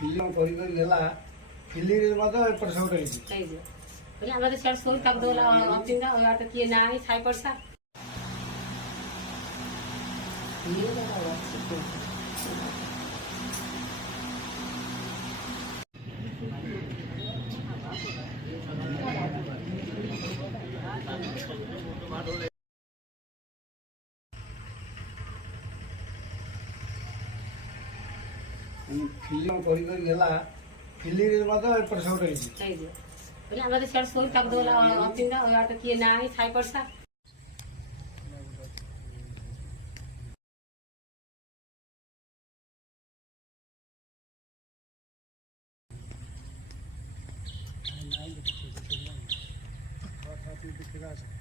film गला film एपट सब आम सियाड़ शोई तकदोला अंतिम बाट किए ना छाई पड़सा फिल्म गला फिल्म एपट सब आम सियाड़ शोई तकदोला अंतिम बाट किए ना छाई पड़सा देखा